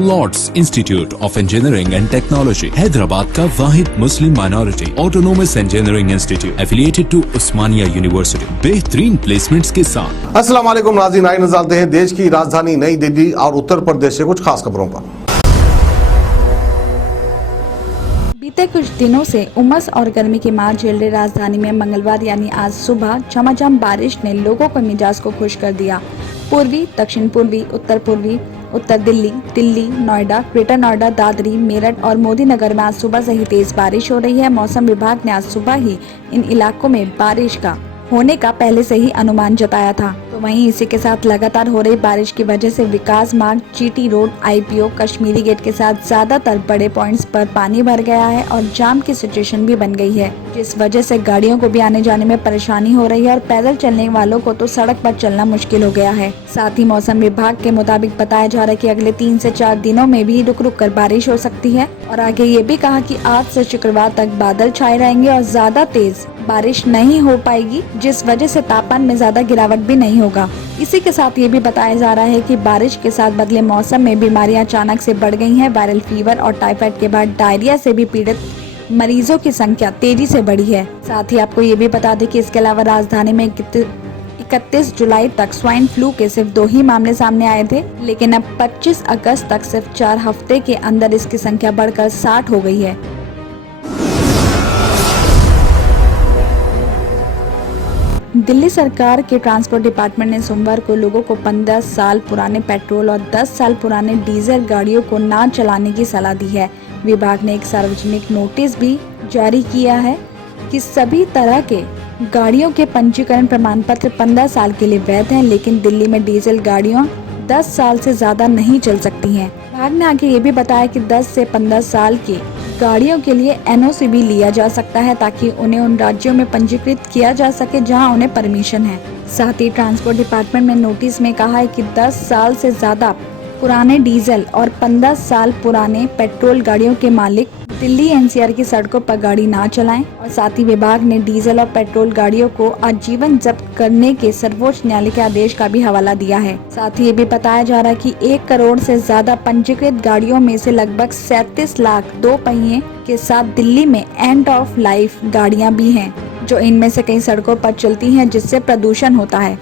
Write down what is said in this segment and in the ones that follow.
Lord's institute of engineering and technology Hyderabad का वाहिद Muslim minority autonomous engineering institute affiliated to Osmania university बेहतरीन placements के साथ। अस्सलाम वालेकुम नाज़रीन, आइए नजर डालते हैं देश की राजधानी नई दिल्ली और उत्तर प्रदेश से कुछ खास खबरों पर। बीते कुछ दिनों से उमस और गर्मी की मार झेल रही राजधानी में मंगलवार यानी आज सुबह झमाझम बारिश ने लोगों को मिजाज को खुश कर दिया। पूर्वी, दक्षिण पूर्वी, उत्तर पूर्वी, उत्तर दिल्ली, नोएडा, ग्रेटर नोएडा, दादरी, मेरठ और मोदी नगर में आज सुबह से ही तेज बारिश हो रही है। मौसम विभाग ने आज सुबह ही इन इलाकों में बारिश का होने का पहले से ही अनुमान जताया था। तो वहीं इसी के साथ लगातार हो रही बारिश की वजह से Vikas Marg, GT road, ITO, Kashmiri gate के साथ ज्यादातर बड़े पॉइंट्स पर पानी भर गया है और जाम की सिचुएशन भी बन गई है, जिस वजह से गाड़ियों को भी आने जाने में परेशानी हो रही है और पैदल चलने वालों को तो सड़क पर चलना मुश्किल हो गया है। साथ ही मौसम विभाग के मुताबिक बताया जा रहा है कि अगले 3 से 4 दिनों में भी रुक रुक कर बारिश हो सकती है और आगे ये भी कहा कि आज से शुक्रवार तक बादल छाए रहेंगे और ज्यादा तेज बारिश नहीं हो पाएगी, जिस वजह से तापमान में ज्यादा गिरावट भी नहीं होगा। इसी के साथ ये भी बताया जा रहा है कि बारिश के साथ बदले मौसम में बीमारियां अचानक से बढ़ गई हैं। वायरल फीवर और टाइफाइड के बाद डायरिया से भी पीड़ित मरीजों की संख्या तेजी से बढ़ी है। साथ ही आपको ये भी बता दें कि इसके अलावा राजधानी में 31 जुलाई तक स्वाइन फ्लू के सिर्फ 2 ही मामले सामने आए थे, लेकिन अब 25 अगस्त तक सिर्फ 4 हफ्ते के अंदर इसकी संख्या बढ़कर 60 हो गई है। दिल्ली सरकार के ट्रांसपोर्ट डिपार्टमेंट ने सोमवार को लोगों को 15 साल पुराने पेट्रोल और 10 साल पुराने डीजल गाड़ियों को ना चलाने की सलाह दी है। विभाग ने एक सार्वजनिक नोटिस भी जारी किया है कि सभी तरह के गाड़ियों के पंजीकरण प्रमाण पत्र 15 साल के लिए वैध हैं, लेकिन दिल्ली में डीजल गाड़ियां 10 साल से ज्यादा नहीं चल सकती हैं। विभाग ने आगे ये भी बताया कि 10 से 15 साल की गाड़ियों के लिए एनओसी भी लिया जा सकता है ताकि उन्हें उन राज्यों में पंजीकृत किया जा सके जहां उन्हें परमिशन है। साथ ही ट्रांसपोर्ट डिपार्टमेंट ने नोटिस में कहा है कि 10 साल से ज्यादा पुराने डीजल और 15 साल पुराने पेट्रोल गाड़ियों के मालिक दिल्ली एनसीआर की सड़कों पर गाड़ी ना चलाएं और साथ ही विभाग ने डीजल और पेट्रोल गाड़ियों को आजीवन जब्त करने के सर्वोच्च न्यायालय के आदेश का भी हवाला दिया है। साथ ही ये भी बताया जा रहा है कि 1 करोड़ से ज्यादा पंजीकृत गाड़ियों में से लगभग 37 लाख 2 पहिए के साथ दिल्ली में एंड ऑफ लाइफ गाड़ियां भी हैं, जो इनमें से कई सड़कों पर चलती हैं, जिससे प्रदूषण होता है।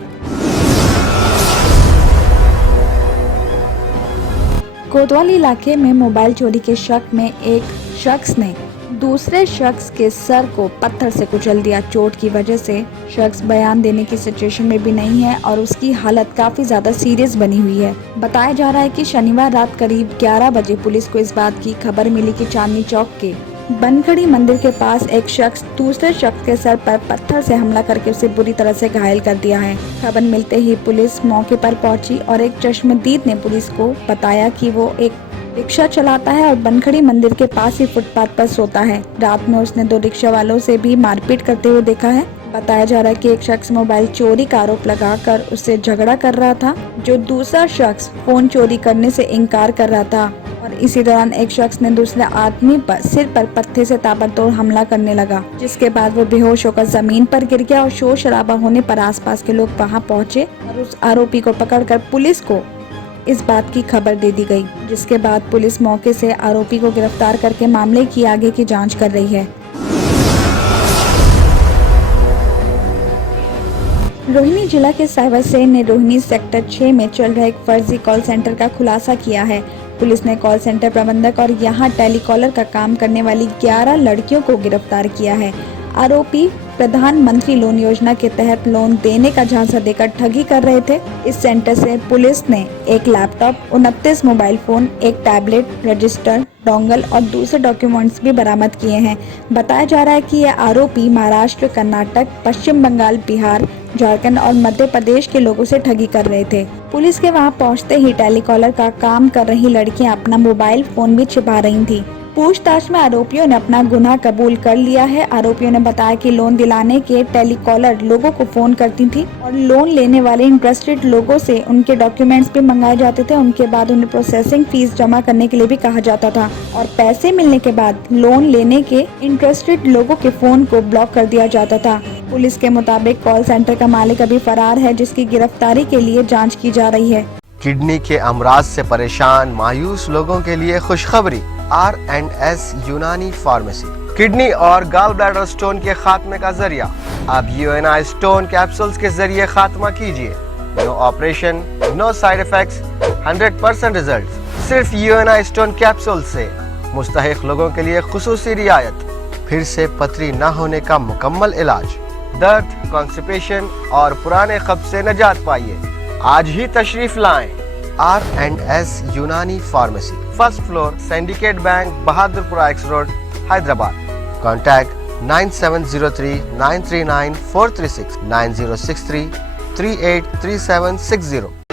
कोतवाली इलाके में मोबाइल चोरी के शक में एक शख्स ने दूसरे शख्स के सर को पत्थर से कुचल दिया। चोट की वजह से शख्स बयान देने की सिचुएशन में भी नहीं है और उसकी हालत काफी ज्यादा सीरियस बनी हुई है। बताया जा रहा है कि शनिवार रात करीब 11 बजे पुलिस को इस बात की खबर मिली कि चांदनी चौक के बनखड़ी मंदिर के पास एक शख्स दूसरे शख्स के सर पर पत्थर से हमला करके उसे बुरी तरह से घायल कर दिया है। खबर मिलते ही पुलिस मौके पर पहुंची और एक चश्मदीद ने पुलिस को बताया कि वो एक रिक्शा चलाता है और बनखड़ी मंदिर के पास ही फुटपाथ पर सोता है। रात में उसने 2 रिक्शा वालों से भी मारपीट करते हुए देखा है। बताया जा रहा है कि एक शख्स मोबाइल चोरी का आरोप लगाकर उससे झगड़ा कर रहा था, जो दूसरा शख्स फोन चोरी करने से इनकार कर रहा था और इसी दौरान एक शख्स ने दूसरे आदमी पर सिर पर पत्थर से ताबड़तोड़ हमला करने लगा, जिसके बाद वो बेहोश होकर जमीन पर गिर गया और शोर शराबा होने पर आसपास के लोग वहां पहुंचे और उस आरोपी को पकड़कर पुलिस को इस बात की खबर दे दी गई, जिसके बाद पुलिस मौके से आरोपी को गिरफ्तार करके मामले की आगे की जांच कर रही है। रोहिणी जिला के साइबर सेल ने रोहिणी सेक्टर 6 में चल रहे एक फर्जी कॉल सेंटर का खुलासा किया है। पुलिस ने कॉल सेंटर प्रबंधक और यहां टेलीकॉलर का काम करने वाली 11 लड़कियों को गिरफ्तार किया है। आरोपी प्रधानमंत्री लोन योजना के तहत लोन देने का झांसा देकर ठगी कर रहे थे। इस सेंटर से पुलिस ने एक लैपटॉप, 29 मोबाइल फोन, एक टैबलेट, रजिस्टर, डोंगल और दूसरे डॉक्यूमेंट्स भी बरामद किए हैं। बताया जा रहा है कि ये आरोपी महाराष्ट्र, कर्नाटक, पश्चिम बंगाल, बिहार, झारखंड और मध्य प्रदेश के लोगों से ठगी कर रहे थे। पुलिस के वहां पहुंचते ही टेलीकॉलर का काम कर रही लड़कियां अपना मोबाइल फोन भी छिपा रही थी। पूछताछ में आरोपियों ने अपना गुनाह कबूल कर लिया है। आरोपियों ने बताया कि लोन दिलाने के टेलीकॉलर लोगों को फोन करती थी और लोन लेने वाले इंटरेस्टेड लोगों से उनके डॉक्यूमेंट्स भी मंगाए जाते थे। उनके बाद उन्हें प्रोसेसिंग फीस जमा करने के लिए भी कहा जाता था और पैसे मिलने के बाद लोन लेने के इंटरेस्टेड लोगों के फोन को ब्लॉक कर दिया जाता था। पुलिस के मुताबिक कॉल सेंटर का मालिक अभी फरार है, जिसकी गिरफ्तारी के लिए जाँच की जा रही है। किडनी के अमराज से परेशान मायूस लोगों के लिए खुशखबरी। R&S यूनानी फार्मेसी किडनी और गॉल ब्लैडर स्टोन के खात्मे का जरिया। अब UNI स्टोन कैप्सूल्स के जरिए खात्मा कीजिए। No operation, no side effects, 100% result. सिर्फ UNI स्टोन कैप्सूल से मुस्तहिक लोगों के लिए खुसूसी रियायत। फिर से पथरी न होने का मुकम्मल इलाज। दर्द, कॉन्स्टिपेशन और पुराने कब्ज से निजात पाइए। आज ही तशरीफ लाएं। R&S यूनानी pharmacy, first floor, syndicate bank, Bahadurpura x road, Hyderabad. Contact 9703 939 436 9063 383760।